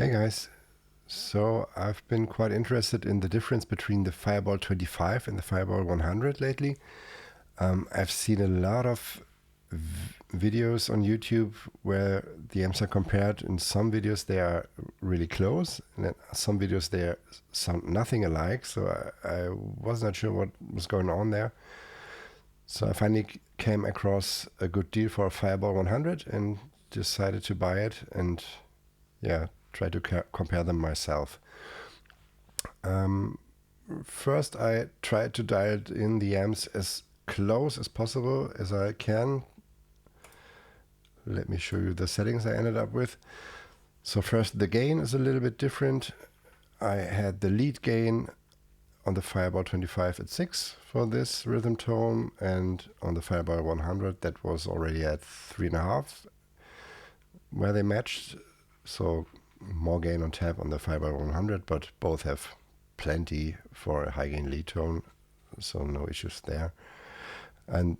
Hey guys, so I've been quite interested in the difference between the Fireball 25 and the Fireball 100 lately. I've seen a lot of videos on YouTube where the amps are compared. In some videos they are really close, and in some videos they sound nothing alike. So I was not sure what was going on there. So I finally came across a good deal for a Fireball 100 and decided to buy it and yeah, try to compare them myself. Um, First, I tried to dial in the amps as close as possible as I can. Let me show you the settings I ended up with. So first, the gain is a little bit different. I had the lead gain on the Fireball 25 at 6 for this rhythm tone, and on the Fireball 100 that was already at 3.5 where they matched. So more gain on tap on the Fireball 100, but both have plenty for a high gain lead tone, so no issues there. And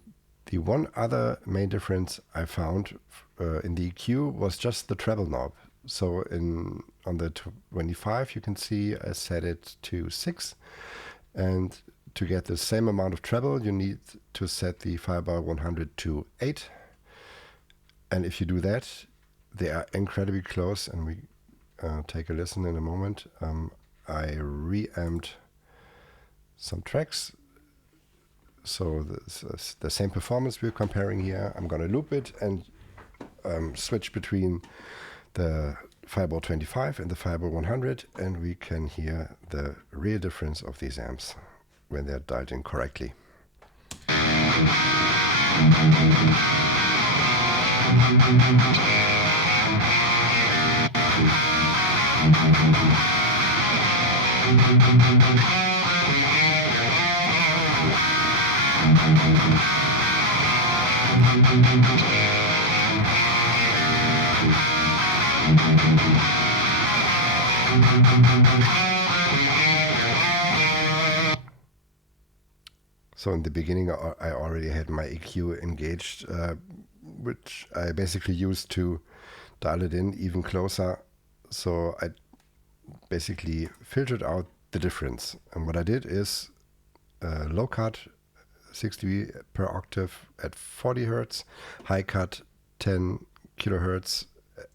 the one other main difference I found in the EQ was just the treble knob. So on the 25 you can see I set it to 6, and to get the same amount of treble you need to set the Fireball 100 to 8. And if you do that, they are incredibly close, and we take a listen in a moment. I reamped some tracks, so the same performance we're comparing here. I'm going to loop it and switch between the Fireball 25 and the Fireball 100, and we can hear the real difference of these amps when they're dialed in correctly. So in the beginning I already had my EQ engaged, which I basically used to dial it in even closer. So I basically filtered out the difference. And what I did is low cut 6 dB per octave at 40 Hertz, high cut 10 kilohertz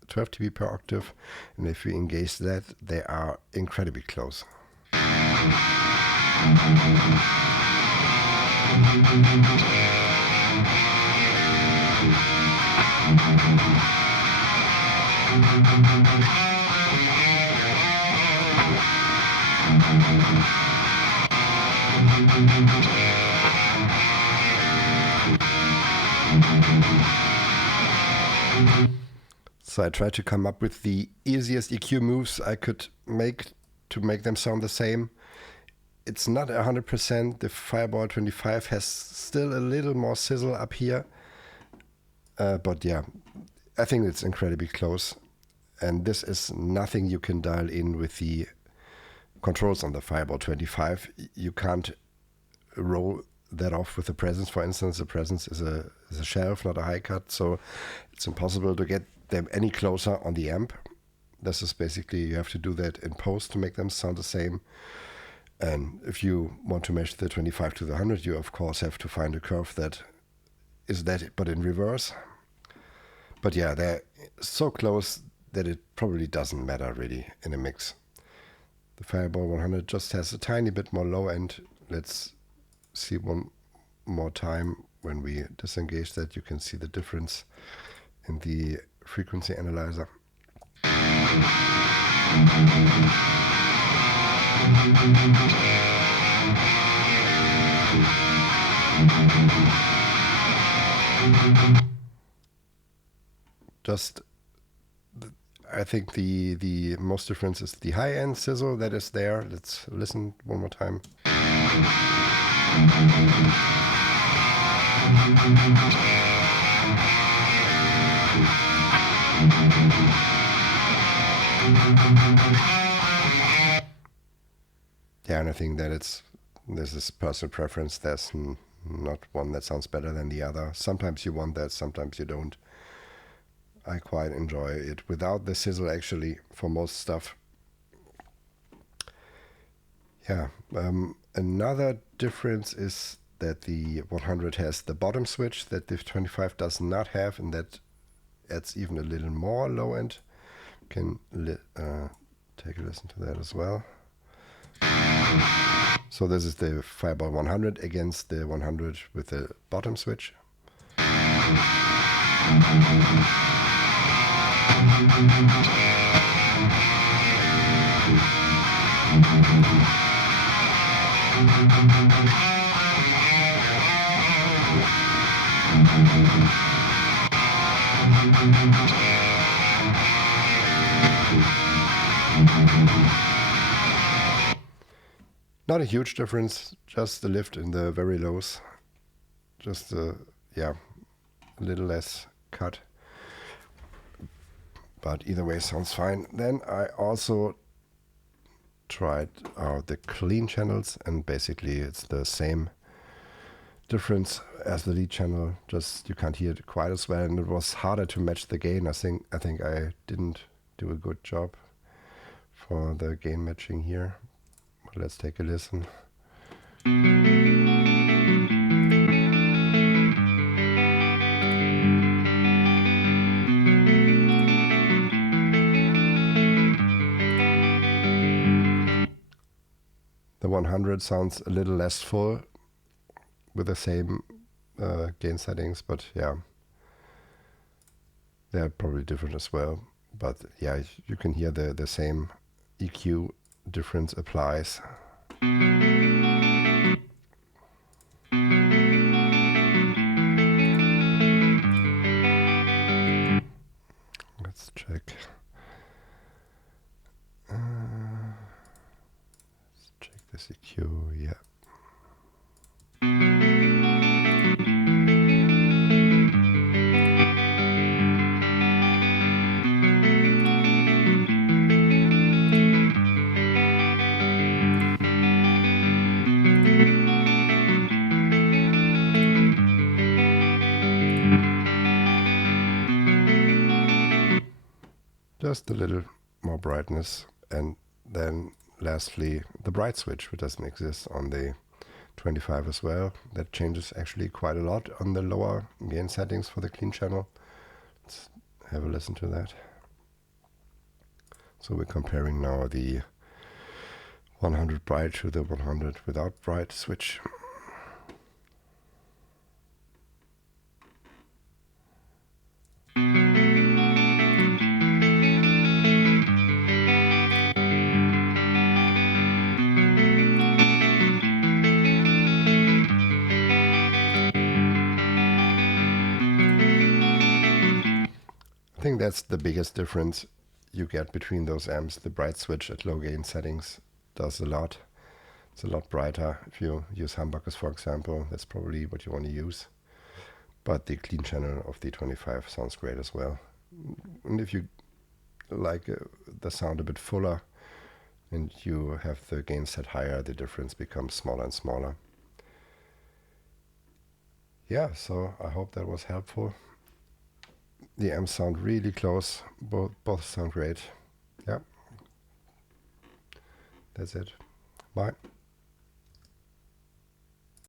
12 dB per octave. And if we engage that, they are incredibly close. So I tried to come up with the easiest EQ moves I could make to make them sound the same. It's not 100%. The Fireball 25 has still a little more sizzle up here. But yeah, I think it's incredibly close. And this is nothing you can dial in with the controls on the Fireball 25. You can't roll that off with the presence. For instance, the presence is a shelf, not a high cut. So it's impossible to get them any closer on the amp. This is basically, you have to do that in post to make them sound the same. And if you want to mesh the 25 to the 100, you of course have to find a curve that is that, but in reverse. But yeah, they're so close that it probably doesn't matter really in a mix. The Fireball 100 just has a tiny bit more low end. Let's see one more time. When we disengage that, you can see the difference in the frequency analyzer. Just, I think the most difference is the high end sizzle that is there. Let's listen one more time. Yeah, and I think that this is personal preference. There's not one that sounds better than the other. Sometimes you want that, sometimes you don't. I quite enjoy it without the sizzle actually for most stuff. Yeah, another difference is that the 100 has the bottom switch that the 25 does not have, and that adds even a little more low end. Can take a listen to that as well. So this is the Fireball 100 against the 100 with the bottom switch. Not a huge difference, just the lift in the very lows. Just yeah, a little less cut. But either way sounds fine. Then I also tried out the clean channels, and basically it's the same difference as the lead channel, just you can't hear it quite as well, and it was harder to match the gain. I think I didn't do a good job for the gain matching here. But let's take a listen. The 100 sounds a little less full with the same gain settings, but yeah, they're probably different as well. But yeah, you can hear the same EQ difference applies. Let's check. Let's check this EQ, yeah. Just a little more brightness, and then lastly the bright switch, which doesn't exist on the 25 as well. That changes actually quite a lot on the lower gain settings for the clean channel. Let's have a listen to that. So we're comparing now the 100 bright to the 100 without bright switch. I think that's the biggest difference you get between those amps. The bright switch at low gain settings does a lot. It's a lot brighter. If you use humbuckers, for example, that's probably what you want to use. But the clean channel of the 25 sounds great as well. And if you like the sound a bit fuller and you have the gain set higher, the difference becomes smaller and smaller. Yeah, so I hope that was helpful. The amps sound really close. Both sound great. Yeah. That's it. Bye.